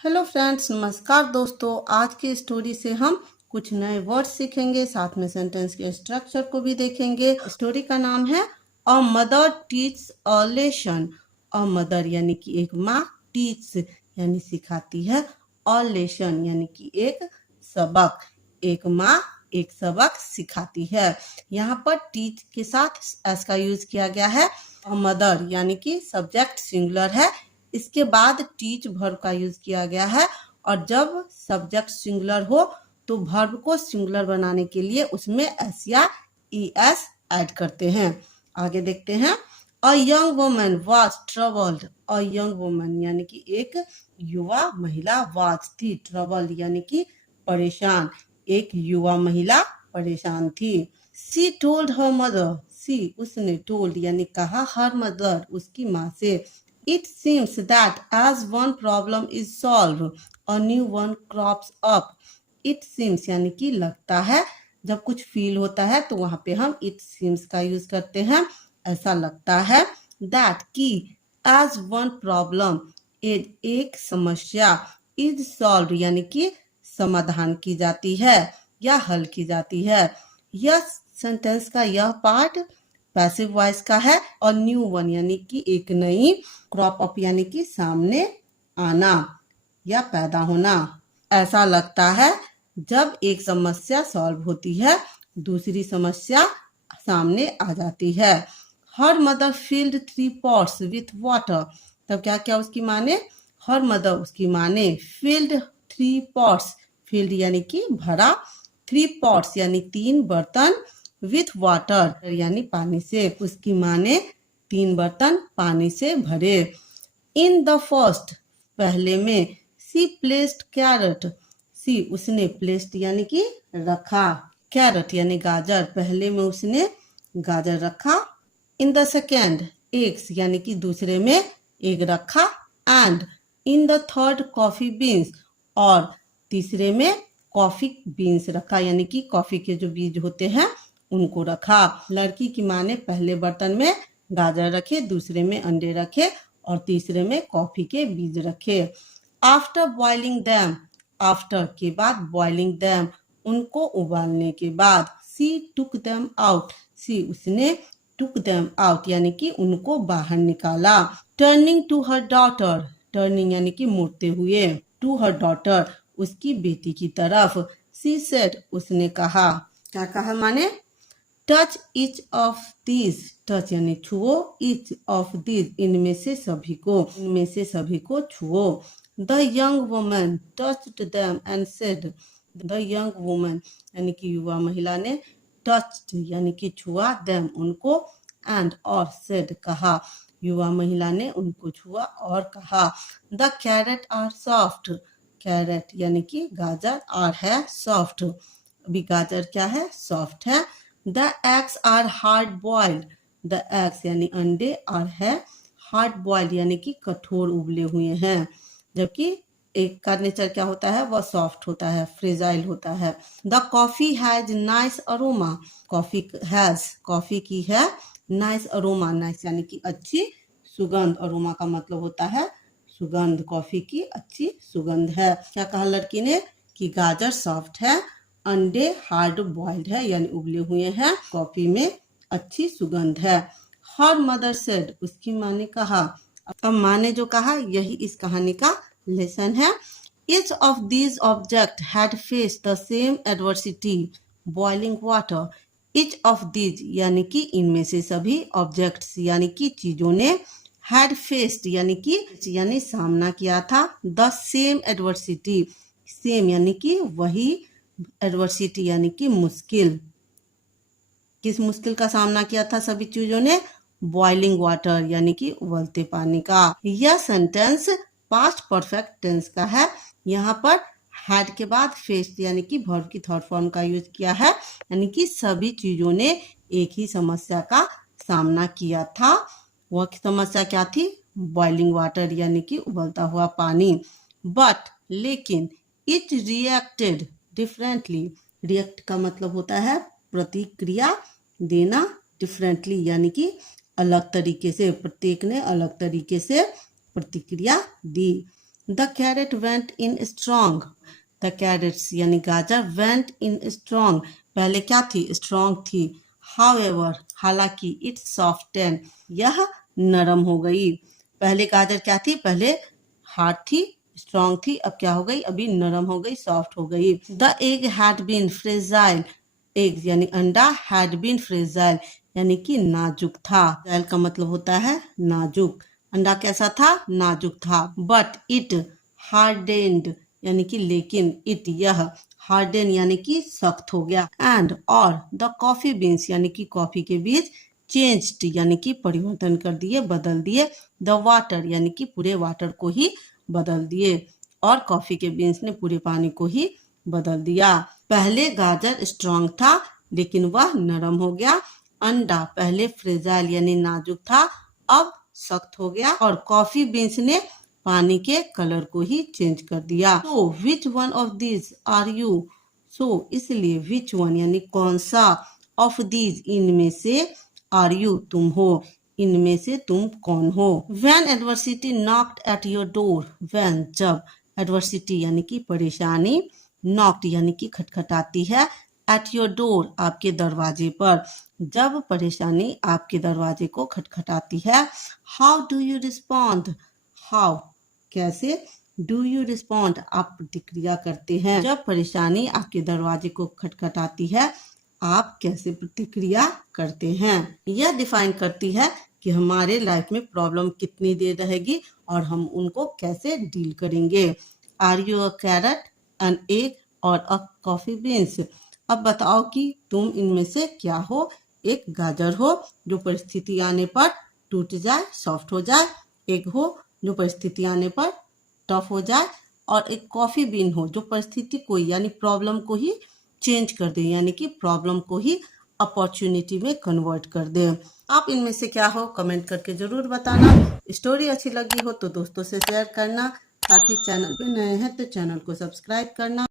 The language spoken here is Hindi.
हेलो फ्रेंड्स, नमस्कार दोस्तों। आज की स्टोरी से हम कुछ नए वर्ड सीखेंगे, साथ में सेंटेंस के स्ट्रक्चर को भी देखेंगे। स्टोरी का नाम है a mother teach a lesson. A mother यानी कि एक माँ, टीच यानी सिखाती है, अ लेसन यानी कि एक सबक। एक माँ एक सबक सिखाती है। यहाँ पर टीच के साथ एस का यूज किया गया है। अ मदर यानी कि सब्जेक्ट सिंगुलर है, इसके बाद टीच वर्ब का यूज किया गया है। और जब सब्जेक्ट सिंगुलर हो तो वर्ब को सिंगुलर बनाने के लिए उसमें एस या ईएस ऐड करते हैं। आगे देखते हैं। A young woman was troubled. A young woman यानी कि एक युवा महिला, वाज थी, ट्रबल्ड यानी कि परेशान। एक युवा महिला परेशान थी। सी टोल्ड हर मदर। सी उसने, टोल्ड यानी कहा, हर मदर उसकी माँ से। It seems that as one problem is solved, a new one crops up. It seems यानी कि लगता है। जब कुछ फील होता है तो वहां पे हम it seems का यूज करते हैं। ऐसा लगता है। That कि as one problem, एक समस्या, is solved यानी कि समाधान की जाती है या हल की जाती है। यह सेंटेंस का यह पार्ट पैसिव वॉइस का है। और न्यू वन यानी कि एक नई, क्रॉप अप यानी कि सामने आना या पैदा होना। ऐसा लगता है जब एक समस्या सॉल्व होती है, दूसरी समस्या सामने आ जाती है। Her mother field 3 pots with water. तब क्या क्या उसकी माने? हर मदर उसकी माने फिल्ड 3 पॉट्स, फिल्ड यानी कि भरा, 3 पॉट्स यानी 3 बर्तन, विथ वाटर यानी पानी से। उसकी माने 3 बर्तन पानी से भरे। इन द फर्स्ट पहले में, सी प्लेस्ड कैरेट। सी उसने, प्लेस्ड यानी कि रखा, कैरेट यानी गाजर, पहले में उसने गाजर रखा। इन द सेकेंड, एग्स यानी कि दूसरे में एग रखा। And in the third coffee beans, और तीसरे में कॉफी बीन्स रखा, यानी कि कॉफी के जो बीज होते हैं उनको रखा। लड़की की माँ ने पहले बर्तन में गाजर रखे, दूसरे में अंडे रखे और तीसरे में कॉफी के बीज रखे। आफ्टर बॉइलिंग दैम, आफ्टर के बाद, बॉइलिंग दैम उनको उबालने के बाद। सी टुक दैम आउट, सी उसने, टुक दैम आउट यानी कि उनको बाहर निकाला। Turning to her daughter, turning यानी कि मुड़ते हुए, टू हर डॉटर उसकी बेटी की तरफ। सी सेड उसने कहा, क्या कहा माने? Touch each of these, touch यानी छुओ, ईच ऑफ दीज इनमें से सभी को, इनमें से सभी को छुओ। The young woman touched them and said, the young woman यानी कि युवा महिला ने, टच्ड यानी कि छुआ, देम उनको, एंड और सेड कहा, युवा महिला ने उनको छुआ और कहा। The carrot are soft, carrot यानी कि गाजर, आर है सॉफ्ट, अभी गाजर क्या है? सॉफ्ट है। The eggs are hard boiled, the eggs यानी अंडे, आर है हार्ड बॉइल्ड यानी कि कठोर उबले हुए हैं, जबकि एक का नेचर क्या होता है? वह सॉफ्ट होता है, फ्रेजाइल होता है। The coffee has nice aroma, coffee has, coffee की है, नाइस अरोमा, नाइस यानी कि अच्छी सुगंध, अरोमा का मतलब होता है सुगंध, कॉफी की अच्छी सुगंध है। क्या कहा लड़की ने? कि गाजर सॉफ्ट है, अंडे हार्ड बॉइल्ड है यानी उबले हुए हैं, कॉफी में अच्छी सुगंध है। हर मदर सेड, उसकी माँ ने कहा। अब माँ ने जो कहा यही इस कहानी का लेसन है। Each of these objects had faced the same adversity, boiling water. Each of these यानी कि इनमें से सभी, objects यानी कि चीजों ने, had faced यानी सामना किया था, the same adversity, same यानी कि वही, एडवर्सिटी यानी कि मुश्किल। किस मुश्किल का सामना किया था सभी चीजों ने? बॉइलिंग वाटर यानी कि उबलते पानी का। यह सेंटेंस पास्ट परफेक्ट टेंस का है। यहाँ पर हैड के बाद फेस्ड यानी कि वर्ब की थर्ड फॉर्म का यूज किया है, यानी कि सभी चीजों ने एक ही समस्या का सामना किया था। वह समस्या क्या थी? बॉइलिंग वाटर यानी कि उबलता हुआ पानी। बट लेकिन, इट रिएक्टेड डिफरेंटली, रिएक्ट का मतलब होता है प्रतिक्रिया देना, डिफरेंटली यानी कि अलग तरीके से, प्रत्येक ने अलग तरीके से प्रतिक्रिया दी। The carrot went in strong. The carrots यानी गाजर वेंट इन स्ट्रॉन्ग, पहले क्या थी? स्ट्रॉन्ग थी। हाउएवर हालांकि, इट सॉफ्टेन यह नरम हो गई। पहले गाजर क्या थी? पहले हार्ड थी, स्ट्रॉन्ग थी, अब क्या हो गई? अभी नरम हो गई, सॉफ्ट हो गई। The egg had been fragile. Egg यानी अंडा, हैड बीन फ्रेजाइल यानी कि नाजुक था। फ्रेजाइल का मतलब होता है नाजुक। अंडा कैसा था? नाजुक था। बट इट हार्डेंड यानी कि लेकिन, इट यह, हार्डन यानी कि सख्त हो गया। एंड और द कॉफी बीन्स यानी कि कॉफी के बीज चेंज्ड यानी कि परिवर्तन कर दिए, बदल दिए। द वाटर यानी कि पूरे वाटर को ही बदल दिए, और कॉफी के बीन्स ने पूरे पानी को ही बदल दिया। पहले गाजर स्ट्रॉन्ग था लेकिन वह नरम हो गया। अंडा पहले फ्रेजाइल यानी नाजुक था, अब सख्त हो गया। और कॉफी बीन्स ने पानी के कलर को ही चेंज कर दिया। तो which one of these are you? So इसलिए विच वन यानी कौन सा, ऑफ दीज इनमें से, आर यू तुम हो, इनमें से तुम कौन हो। When adversity knocked at your door. When जब, एडवर्सिटी यानी कि परेशानी, नॉक्ड यानी कि खटखटाती है, एट योर डोर आपके दरवाजे पर, जब परेशानी आपके दरवाजे को खटखटाती है। How do you respond? How कैसे, डू यू रिस्पॉन्ड आप प्रतिक्रिया करते हैं। जब परेशानी आपके दरवाजे को खटखटाती है, आप कैसे प्रतिक्रिया करते हैं। यह डिफाइन करती है कि हमारे लाइफ में प्रॉब्लम कितनी देर रहेगी और हम उनको कैसे डील करेंगे। Are you a carrot, an egg और अ कॉफी बीन्स? अब बताओ कि तुम इनमें से क्या हो। एक गाजर हो जो परिस्थिति आने पर टूट जाए, सॉफ्ट हो जाए। एग हो जो परिस्थिति आने पर टफ हो जाए। और एक कॉफी बीन हो जो परिस्थिति को यानी प्रॉब्लम को ही चेंज कर दे, यानी कि प्रॉब्लम को ही अपॉर्चुनिटी में कन्वर्ट कर दे। आप इनमें से क्या हो कमेंट करके जरूर बताना। स्टोरी अच्छी लगी हो तो दोस्तों से शेयर करना, साथ ही चैनल पे नए हैं तो चैनल को सब्सक्राइब करना।